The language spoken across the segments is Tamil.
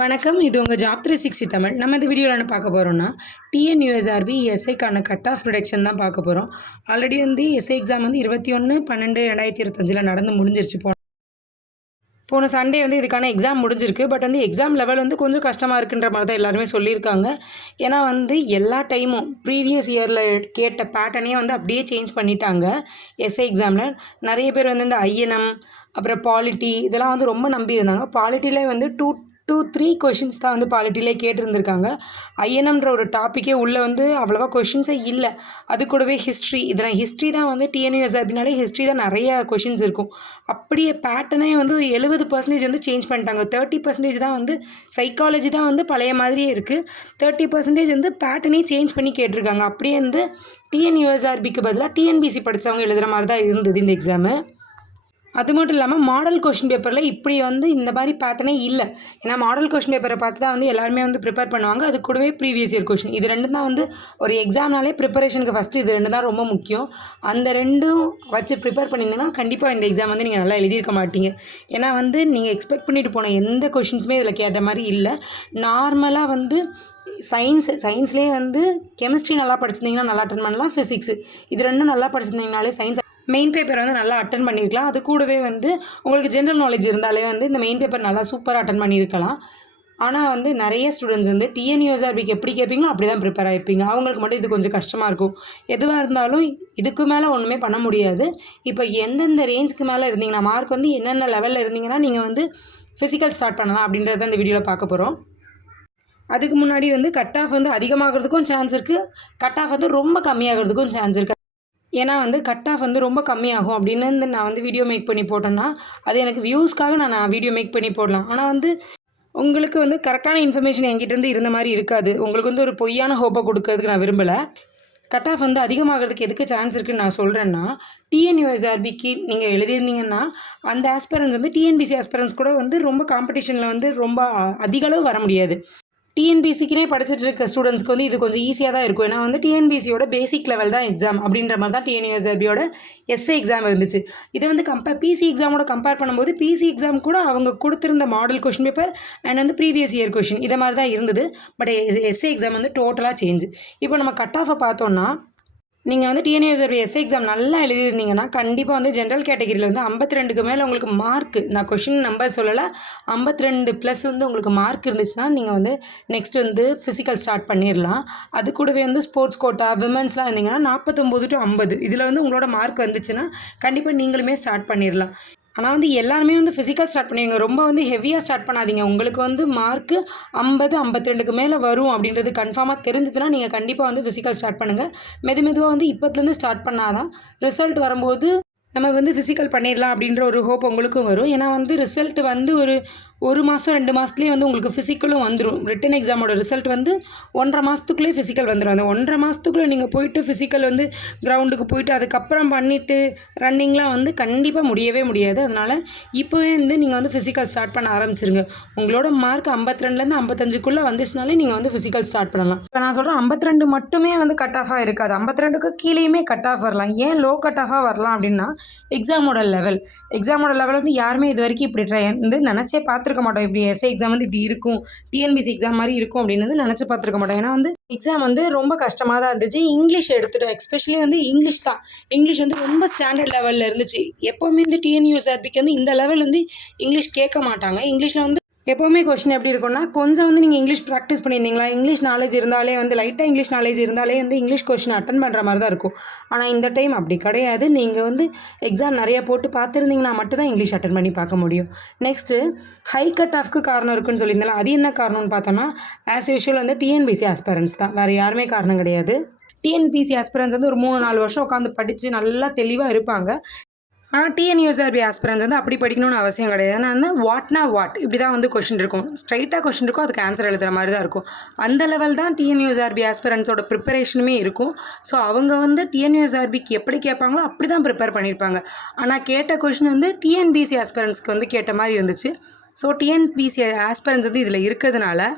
வணக்கம். இது உங்கள் ஜாப் 360 தமிழ். நம்ம இந்த வீடியோவில் என்ன பார்க்க போகிறோம்னா, டிஎன்யூஎஸ்ஆர்பி எஸ்ஐக்கான கட் ஆஃப் ப்ரொடக்ஷன் தான் பார்க்க போகிறோம். ஆல்ரெடி வந்து எஸ்ஐ எக்ஸாம் வந்து 21/12/2025 நடந்து முடிஞ்சிருச்சு. போன சண்டே வந்து இதுக்கான எக்ஸாம் முடிஞ்சிருக்கு. பட் வந்து எக்ஸாம் லெவல் வந்து கொஞ்சம் கஷ்டமாக இருக்குன்ற மாதிரி தான் எல்லாருமே சொல்லியிருக்காங்க. ஏன்னா வந்து எல்லா டைமும் ப்ரீவியஸ் இயரில் கேட்ட பேட்டர்னே வந்து அப்படியே சேஞ்ச் பண்ணிட்டாங்க. எஸ்ஐ எக்ஸாமில் நிறைய பேர் வந்து இந்த ஐஎன்எம் அப்புறம் பாலிட்டி இதெல்லாம் வந்து ரொம்ப நம்பியிருந்தாங்க. பாலிட்டிலே வந்து 2-3 கொஷின்ஸ் தான் வந்து பாலிட்டிலே கேட்டிருந்துருக்காங்க. ஐஎன்எம்ன்ற ஒரு டாப்பிக்கே உள்ளே வந்து அவ்வளோவா கொஷின்ஸே இல்லை. அது கூடவே ஹிஸ்ட்ரி, இதெல்லாம் ஹிஸ்ட்ரி தான் வந்து டிஎன்யூஎஸ்ஆர்பினாலே ஹிஸ்ட்ரி தான் நிறைய கொஷின்ஸ் இருக்கும். அப்படியே பேட்டர்னே வந்து 70% வந்து சேஞ்ச் பண்ணிட்டாங்க. 30% தான் வந்து சைக்காலஜி தான் வந்து பழைய மாதிரியே இருக்குது. 30% வந்து பேட்டர்னே சேஞ்ச் பண்ணி கேட்டிருக்காங்க. அப்படியே வந்து டிஎன்யூஎஸ்ஆர்பிக்கு பதிலாக டிஎன்பிசி படித்தவங்க எழுதுகிற மாதிரி தான் இருந்தது இந்த எக்ஸாமு. அது மட்டும் இல்லாமல் மாடல் கொஷின் பேப்பரில் இப்படி வந்து இந்த மாதிரி பேட்டர்னே இல்லை. ஏன்னா மாடல் கொஷின் பேப்பரை பார்த்து தான் வந்து எல்லாருமே வந்து ப்ரிப்பேர் பண்ணுவாங்க. அது கூடவே ப்ரீவியஸ் இயர் கொஷின், இது ரெண்டும் தான் வந்து ஒரு எக்ஸாம்னாலே ப்ரிப்பரேஷனுக்கு ஃபஸ்ட்டு இது ரெண்டு தான் ரொம்ப முக்கியம். அந்த ரெண்டும் வச்சு ப்ரிப்பேர் பண்ணியிருந்தீங்கன்னா கண்டிப்பாக இந்த எக்ஸாம் வந்து நீங்கள் நல்லா எழுதியிருக்க மாட்டீங்க. ஏன்னா வந்து நீங்கள் எக்ஸ்பெக்ட் பண்ணிட்டு போன எந்த கொஷின்ஸுமே இதில் கேட்ட மாதிரி இல்லை. நார்மலாக வந்து சயின்ஸ்லேயே வந்து கெமிஸ்ட்ரி நல்லா படிச்சிருந்தீங்கன்னா நல்லா அட்டன் பண்ணலாம். ஃபிசிக்ஸ் இது ரெண்டும் நல்லா படிச்சிருந்தீங்கனாலே சயின்ஸ் மெயின் பேப்பர் வந்து நல்லா அட்டன் பண்ணியிருக்கலாம். அது கூடவே வந்து உங்களுக்கு ஜென்ரல் நாலேஜ் இருந்தாலே வந்து இந்த மெயின் பேப்பர் நல்லா சூப்பராக அட்டன் பண்ணியிருக்கலாம். ஆனால் வந்து நிறைய ஸ்டூடெண்ட்ஸ் வந்து டிஎன்யூஎஸ்ஆர்பிக்கு எப்படி கேட்பீங்களோ அப்படி தான் ப்ரிப்பேர் ஆகிருப்பீங்க. அவங்களுக்கு மட்டும் இது கொஞ்சம் கஷ்டமாக இருக்கும். எதுவாக இருந்தாலும் இதுக்கு மேலே ஒன்றுமே பண்ண முடியாது. இப்போ எந்தெந்த ரேஞ்சுக்கு மேலே இருந்தீங்கன்னா மார்க் வந்து என்னென்ன லெவலில் இருந்தீங்கன்னா நீங்கள் வந்து ஃபிசிக்கல் ஸ்டார்ட் பண்ணலாம் அப்படின்றத இந்த வீடியோவில் பார்க்க போகிறோம். அதுக்கு முன்னாடி வந்து கட் ஆஃப் வந்து அதிகமாகிறதுக்கும் சான்ஸ் இருக்குது, கட் ஆஃப் வந்து ரொம்ப கம்மியாகிறதுக்கும் சான்ஸ் இருக்குது. ஏன்னா வந்து கட் ஆஃப் வந்து ரொம்ப கம்மியாகும் அப்படின்னு வந்து நான் வந்து வீடியோ மேக் பண்ணி போட்டேன்னா அது எனக்கு வியூஸ்க்காக நான் வீடியோ மேக் பண்ணி போடலாம். ஆனால் வந்து உங்களுக்கு வந்து கரெக்டான இன்ஃபர்மேஷன் என்கிட்டேருந்து இருந்த மாதிரி இருக்காது. உங்களுக்கு வந்து ஒரு பொய்யான ஹோப்பை கொடுக்கறதுக்கு நான் விரும்பலை. கட் ஆஃப் வந்து அதிகமாகிறதுக்கு எதுக்கு சான்ஸ் இருக்குதுன்னு நான் சொல்கிறேன்னா, டிஎன்யூஎஸ்ஆர்பிக்கு நீங்கள் எழுதியிருந்தீங்கன்னா அந்த ஆஸ்பிரன்ஸ் வந்து டிஎன்பிசி ஆஸ்பிரன்ஸ் கூட வந்து ரொம்ப காம்படிஷனில் வந்து ரொம்ப அதிகளவு வர முடியாது. டிஎன்பிசிக்குனே படிச்சுட்டு இருக்க ஸ்டூடெண்ட்ஸ்க்கு வந்து இது கொஞ்சம் ஈஸியாக தான் இருக்கும். ஏன்னா வந்து டிஎன்பிசியோட பேசிக் லெவல் தான் எக்ஸாம் அப்படின்ற மாதிரி தான் டிஎன்யூஎஸ்ஆர்பியோட எஸ்ஏ எக்ஸாம் இருந்துச்சு. இதை வந்து பிசி எக்ஸாமோட கம்பேர் பண்ணும்போது பிசி எக்ஸாம் கூட அவங்க கொடுத்துருந்த மாடல் கொஷின் பேப்பர் அண்ட் வந்து ப்ரீவியஸ் இயர் கொஷின் இதை மாதிரி தான் இருந்தது. பட் எஸ்ஏ எக்ஸாம் வந்து டோட்டலாக சேஞ்சு. இப்போ நம்ம கட் ஆஃபை பார்த்தோன்னா நீங்கள் வந்து டிஎன்யூஎஸ்ஆர்பி எஸ்ஏ எக்ஸாம் நல்லா எழுதியிருந்தீங்கன்னா கண்டிப்பாக வந்து ஜென்ரல் கேட்டகிரியில் வந்து 52க்கு மேலே உங்களுக்கு மார்க், நான் கொஷின் நம்பர் சொல்லலை, 52+ வந்து உங்களுக்கு மார்க் இருந்துச்சுன்னா நீங்கள் வந்து நெக்ஸ்ட் வந்து ஃபிசிக்கல் ஸ்டார்ட் பண்ணிடலாம். அது கூடவே வந்து ஸ்போர்ட்ஸ் கோட்டா விமென்ஸ்லாம் இருந்தீங்கன்னா 49 to 50 இதில் வந்து உங்களோட மார்க் வந்துச்சுன்னா கண்டிப்பாக நீங்களுமே ஸ்டார்ட் பண்ணிடலாம். ஆனால் வந்து எல்லாருமே வந்து ஃபிசிக்கல் ஸ்டார்ட் பண்ணிடுங்க. ரொம்ப வந்து ஹெவியாக ஸ்டார்ட் பண்ணாதீங்க. உங்களுக்கு வந்து மார்க்கு 50-52க்கு மேலே வரும் அப்படின்றது கன்ஃபார்மாக தெரிஞ்சதுன்னா நீங்கள் கண்டிப்பாக வந்து ஃபிசிக்கல் ஸ்டார்ட் பண்ணுங்கள். மெதுவாக வந்து இப்போத்துலேருந்து ஸ்டார்ட் பண்ணால் தான் ரிசல்ட் வரும்போது நம்ம வந்து ஃபிசிக்கல் பண்ணிடலாம் அப்படின்ற ஒரு ஹோப் உங்களுக்கும் வரும். ஏன்னா வந்து ரிசல்ட் வந்து ஒரு மாதம் 2 மாதத்துலேயே வந்து உங்களுக்கு ஃபிசிக்கலும் வந்துடும். ரிட்டன் எக்ஸாமோட ரிசல்ட் வந்து 1.5 மாதத்துக்குள்ளேயே ஃபிசிக்கல் வந்துடும். அந்த 1.5 மாதத்துக்குள்ளே நீங்கள் போயிட்டு ஃபிசிக்கல் வந்து கிரவுண்டுக்கு போயிட்டு அதுக்கப்புறம் பண்ணிவிட்டு ரன்னிங்லாம் வந்து கண்டிப்பாக முடியவே முடியாது. அதனால் இப்போவே வந்து நீங்கள் வந்து ஃபிசிக்கல் ஸ்டார்ட் பண்ண ஆரம்பிச்சிருங்க. உங்களோட மார்க் 52லேருந்து 55க்குள்ளே வந்துச்சுனாலே நீங்கள் வந்து ஃபிசிக்கல் ஸ்டார்ட் பண்ணலாம். இப்போ நான் சொல்கிறேன் 52 மட்டுமே வந்து கட் ஆஃபாக இருக்காது, 52க்கு கீழேயுமே கட் ஆஃப் வரலாம். ஏன் லோ கட் ஆஃபாக வரலாம் அப்படின்னா எக்ஸாமோட லெவல் வந்து யாருமே இது வரைக்கும் இப்படி வந்து நினச்சே பார்த்துருக்க மாட்டோம். இப்படி எஸ்ஏ எக்ஸாம் வந்து இப்படி இருக்கும், டிஎன்பிசி எக்ஸாம் மாதிரி இருக்கும் அப்படின்னு நினச்சி பார்த்துருக்க மாட்டோம். ஏன்னா வந்து எக்ஸாம் வந்து ரொம்ப கஷ்டமாக தான் இருந்துச்சு. இங்கிலீஷ் எடுத்துகிட்டு எஸ்பெஷலி வந்து இங்கிலீஷ் வந்து ரொம்ப ஸ்டாண்டர்ட் லெவலில் இருந்துச்சு. எப்போவுமே வந்து டிஎன்யூஎஸ்ஆர்பிக்கு வந்து இந்த லெவல் வந்து இங்கிலீஷ் கேட்க மாட்டாங்க. இங்கிலீஷில் வந்து எப்போவுமே கொஷின் எப்படி இருக்கும்னா, கொஞ்சம் வந்து நீங்கள் இங்கிலீஷ் ப்ராக்டிஸ் பண்ணியிருந்தீங்களா, இங்கிலீஷ் நாலேஜ் இருந்தாலே வந்து லைட்டாக இங்கிலீஷ் நாலேஜ் இருந்தாலே வந்து இங்கிலீஷ் கொஷின் அட்டன் பண்ணுற மாதிரி தான் இருக்கும். ஆனால் இந்த டைம் அப்படி கிடையாது. நீங்கள் வந்து எக்ஸாம் நிறையா போட்டு பார்த்துருந்தீங்கன்னா மட்டும்தான் இங்கிலீஷ் அட்டன் பண்ணி பார்க்க முடியும். நெக்ஸ்ட்டு ஹை கட் ஆஃப்க்கு காரணம் இருக்குன்னு சொல்லியிருந்தாலும் அது என்ன காரணம்னு பார்த்தோன்னா, ஆஸ் யூஷுவல் வந்து டிஎன்பிசி ஆஸ்பிரன்ஸ் தான், வேறு யாருமே காரணம் கிடையாது. டிஎன்பிசி ஆஸ்பிரன்ஸ் வந்து ஒரு 3-4 வருஷம் உட்காந்து படித்து நல்லா தெளிவாக இருப்பாங்க. ஆனால் டிஎன்யூஎஸ்ஆர்பி ஆஸ்பிரன்ஸ் வந்து அப்படி படிக்கணும்னு அவசியம் கிடையாது. ஏன்னா வந்து வாட் இப்படி தான் வந்து கொஷின் இருக்கும், ஸ்ட்ரைட்டாக கொஷின் இருக்கும், அதுக்கு ஆன்சர் எழுதுகிற மாதிரி தான் இருக்கும். அந்த லெவல் தான் டிஎன்யூஎஸ்ஆர்பி ஆஸ்பிரன்ஸோட ப்ரிப்பரேஷனுமே இருக்கும். ஸோ அவங்க வந்து டிஎன்யூஎஸ்ஆர்பிக்கு எப்படி கேட்பாங்களோ அப்படி தான் ப்ரிப்பேர் பண்ணியிருப்பாங்க. ஆனால் கேட்ட கொஷின் வந்து டிஎன்பிசி ஆஸ்பிரன்ஸ்க்கு வந்து கேட்ட மாதிரி இருந்துச்சு. ஸோ டிஎன்பிசி ஆஸ்பிரன்ஸ் வந்து இதில் இருக்கிறதுனால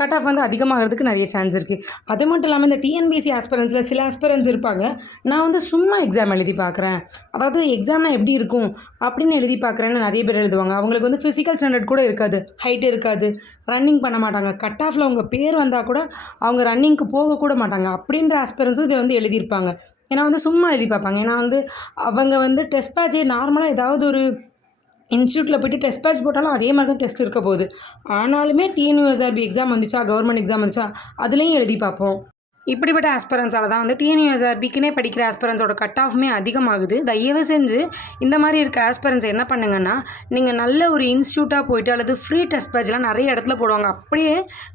கட் ஆஃப் வந்து அதிகமாகிறதுக்கு நிறைய சான்ஸ் இருக்குது. அது மட்டும் இல்லாமல் இந்த டிஎன்பிஎஸ்சி ஆஸ்பிரன்ஸில் சில ஆஸ்பிரன்ஸ் இருப்பாங்க, நான் வந்து சும்மா எக்ஸாம் எழுதி பார்க்குறேன், அதாவது எக்ஸாம்னா எப்படி இருக்கும் அப்படின்னு எழுதி பார்க்குறேன்னு நிறைய பேர் எழுதுவாங்க. அவங்களுக்கு வந்து ஃபிசிக்கல் ஸ்டாண்டர்ட் கூட இருக்காது, ஹைட் இருக்காது, ரன்னிங் பண்ண மாட்டாங்க, கட் ஆஃபில் அவங்க பேர் வந்தால் கூட அவங்க ரன்னிங்க்கு போகக்கூட மாட்டாங்க. அப்படின்ற ஆஸ்பிரன்ஸும் இதை வந்து எழுதியிருப்பாங்க. ஏன்னா வந்து சும்மா எழுதி பார்ப்பாங்க. ஏன்னா வந்து அவங்க வந்து டெஸ்ட் பேட்சே நார்மலாக ஏதாவது ஒரு இன்ஸ்டியூட்டில் போய்ட்டு டெஸ்ட் பேட்ச் போட்டாலும் அதே மாதிரி தான் டெஸ்ட் இருக்க போகுது. ஆனாலுமே டிஎன்யூஎஸ்ஆர்பி எக்ஸாம் வந்துச்சா, கவர்மெண்ட் எக்ஸாம் வந்துச்சா, அதுலேயும் எழுதி பார்ப்போம். இப்படிப்பட்ட ஆஸ்பிரன்ஸால் தான் வந்து டிஎன்யூஎஸ்ஆர்பிக்குனே படிக்கிற ஆஸ்பிரன்ஸோட கட் ஆஃப்மே அதிகமாகுது. தயவு செஞ்சு இந்த மாதிரி இருக்க ஆஸ்பிரன்ஸ் என்ன பண்ணுங்கன்னா, நீங்கள் நல்ல ஒரு இன்ஸ்டியூட்டாக போய்ட்டு அல்லது ஃப்ரீ டெஸ்ட் பேட்ச்லாம் நிறைய இடத்துல போடுவாங்க. அப்படியே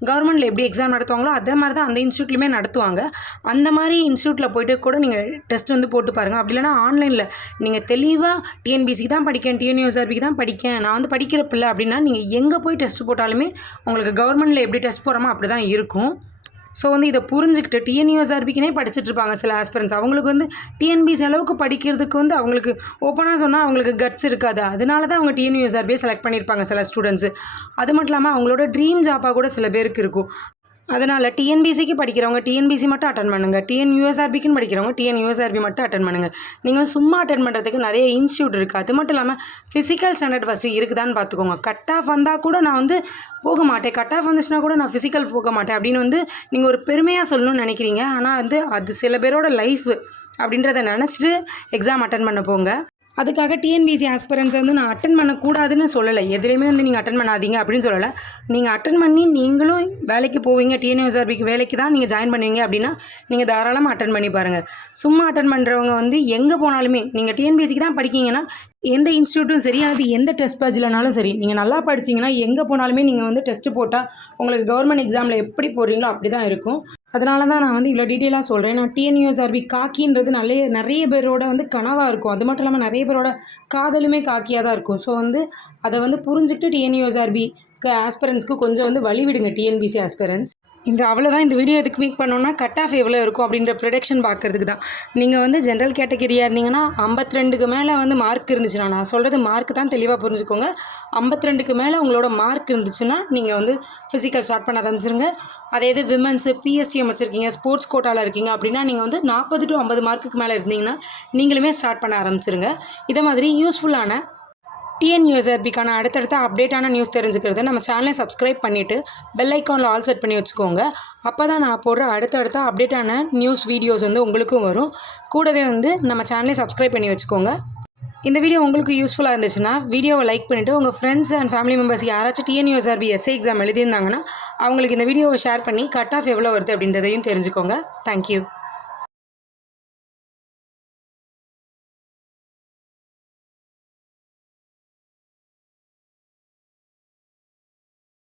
கவர்மெண்ட்டில் எப்படி எக்ஸாம் நடத்துவாங்களோ அதே மாதிரி தான் அந்த இன்ஸ்டியூட்லையுமே நடத்துவாங்க. அந்த மாதிரி இன்ஸ்டியூட்டில் போய்ட்டு கூட நீங்கள் டெஸ்ட் வந்து போட்டு பாருங்கள். அப்படி இல்லைனா ஆன்லைனில் நீங்கள் தெளிவாக டிஎன்பிசிக்கு தான் படிக்கேன், டிஎன்யூஎஸ்ஆர்பிக்கு தான் படிக்கேன், நான் வந்து படிக்கிற பிள்ளை அப்படின்னா நீங்கள் எங்கே போய் டெஸ்ட் போட்டாலுமே உங்களுக்கு கவர்மெண்ட்டில் எப்படி டெஸ்ட் போடுறோமோ அப்படி தான் இருக்கும். ஸோ வந்து இதை புரிஞ்சுக்கிட்டு டிஎன்யூஎஸ்ஆர்பிக்குனே படிச்சுட்ருப்பாங்க சில ஆஸ்பிரன்ஸ். அவங்களுக்கு வந்து டிஎன்பிசி அளவுக்கு படிக்கிறதுக்கு வந்து அவங்களுக்கு ஓப்பனாக சொன்னால் அவங்களுக்கு கட்ஸ் இருக்காது. அதனால தான் அவங்க டிஎன்யூஎஸ்ஆர்பியை செலக்ட் பண்ணியிருப்பாங்க சில ஸ்டூடெண்ட்ஸு. அது மட்டும் இல்லாமல் அவங்களோட ட்ரீம் ஜாப்பாக கூட சில பேருக்கு இருக்கும். அதனால் டிஎன்பிசிக்கு படிக்கிறவங்க டிஎன்பிசி மட்டும் அட்டன் பண்ணுங்கள், டிஎன்யூஎஸ்ஆர்பிக்குன்னு படிக்கிறவங்க டிஎன்யூஎஸ்ஆர்பி மட்டும் அட்டன் பண்ணுங்கள். நீங்கள் சும்மா அட்டன் பண்ணுறதுக்கு நிறைய இன்ஸ்டியூட் இருக்குது. அது மட்டும் இல்லாமல் ஃபிசிக்கல் ஸ்டாண்டர்ட் ஃபஸ்ட்டு இருக்குதான்னு பார்த்துக்கோங்க. கட் ஆஃப் வந்தால் கூட நான் வந்து போக மாட்டேன், கட் ஆஃப் வந்துச்சுன்னா கூட நான் ஃபிசிக்கல் போக மாட்டேன் அப்படின்னு வந்து நீங்கள் ஒரு பெருமையாக சொல்லணும்னு நினைக்கிறீங்க. ஆனால் வந்து அது சில பேரோட லைஃப் அப்படின்றத நினச்சிட்டு எக்ஸாம் அட்டன் பண்ண போங்க. அதுக்காக டிஎன்பிசி ஆஸ்பிரன்ஸை வந்து நான் அட்டன் பண்ணக்கூடாதுன்னு சொல்லலை, எதுலேயுமே வந்து நீங்கள் அட்டன் பண்ணாதீங்க அப்படின்னு சொல்லலை. நீங்கள் அட்டன் பண்ணி நீங்களும் வேலைக்கு போவீங்க, டிஎன்யூஎஸ்ஆர்பிக்கு வேலைக்கு தான் நீங்கள் ஜாயின் பண்ணுவீங்க அப்படின்னா நீங்கள் தாராளமாக அட்டன் பண்ணி பாருங்கள். சும்மா அட்டன் பண்ணுறவங்க வந்து எங்கே போனாலுமே நீங்கள் டிஎன்பிசிக்கு தான் படிக்கிங்கன்னா எந்த இன்ஸ்டியூட்டும் சரி, அது எந்த டெஸ்ட் பேட்ச்லனாலும் சரி, நீங்கள் நல்லா படிச்சிங்கன்னா எங்கே போனாலுமே நீங்கள் வந்து டெஸ்ட்டு போட்டால் உங்களுக்கு கவர்மெண்ட் எக்ஸாமில் எப்படி போடுறீங்களோ அப்படி தான் இருக்கும். அதனால தான் நான் வந்து இவ்வளோ டீட்டெயிலாக சொல்கிறேன். நான் டிஎன்யூஎஸ்ஆர்பி காக்கின்றது நிறைய பேரோட வந்து கனவாக இருக்கும். அது மட்டும் இல்லாமல் நிறைய பேரோட காதலுமே காக்கியாக தான் இருக்கும். ஸோ வந்து அதை வந்து புரிஞ்சுக்கிட்டு டிஎன்யூஎஸ்ஆர்பி ஆஸ்பிரன்ஸ்க்கு கொஞ்சம் வந்து வழி விடுங்க டிஎன்பிசி ஆஸ்பிரன்ஸ். அவ்வளோதான். இந்த வீடியோ எதுக்கு மேக் பண்ணோன்னா கட் ஆஃப் எவ்வளோ இருக்கும் அப்படின்ற ப்ரொடக்ஷன் பார்க்குறதுக்கு தான். நீங்கள் வந்து ஜென்ரல் கேட்டகரியாக இருந்தீங்கன்னா 52க்கு மேலே வந்து மார்க் இருந்துச்சுன்னா, நான் சொல்கிறது மார்க் தான், தெளிவாக புரிஞ்சுக்கோங்க. 52க்கு மேலே உங்களோட மார்க் இருந்துச்சுன்னா நீங்கள் வந்து ஃபிசிக்கல் ஸ்டார்ட் பண்ண ஆரம்பிச்சிருங்க. அதே இது விமன்ஸு பிஎஸ்டிஎம் வச்சுருக்கீங்க, ஸ்போர்ட்ஸ் கோட்டாவில் இருக்கீங்க அப்படின்னா நீங்கள் வந்து 40 to 50 மார்க்குக்கு மேலே இருந்தீங்கன்னா நீங்களுமே ஸ்டார்ட் பண்ண ஆரம்பிச்சிருங்க. இதை மாதிரி யூஸ்ஃபுல்லான டிஎன்யூஎஸ்ஆர்பிக்கான அடுத்தடுத்த அப்டேட்டான நியூஸ் தெரிஞ்சுக்கிறது நம்ம சேனலை சப்ஸ்கிரைப் பண்ணிவிட்டு பெல் ஐக்கானில் ஆல் செட் பண்ணி வச்சுக்கோங்க. அப்போ தான் நான் போடுற அடுத்தடுத்த அப்டேட்டான நியூஸ் வீடியோஸ் வந்து உங்களுக்கும் வரும். கூடவே வந்து நம்ம சேனலை சப்ஸ்கிரைப் பண்ணி வச்சுக்கோங்க. இந்த வீடியோ உங்களுக்கு யூஸ்ஃபுல்லாக இருந்துச்சுன்னா வீடியோவை லைக் பண்ணிவிட்டு உங்கள் ஃப்ரெண்ட்ஸ் அண்ட் ஃபேமிலி மெம்பர்ஸ் யாராச்சும் டிஎன்யூஎஸ்ஆர்பி எஸ்ஏ எக்ஸாம் எழுதியிருந்தாங்கன்னா அவங்களுக்கு இந்த வீடியோவை ஷேர் பண்ணி கட் ஆஃப் எவ்வளோ வருது அப்படின்றதையும் தெரிஞ்சுக்கோங்க. தேங்க்யூ.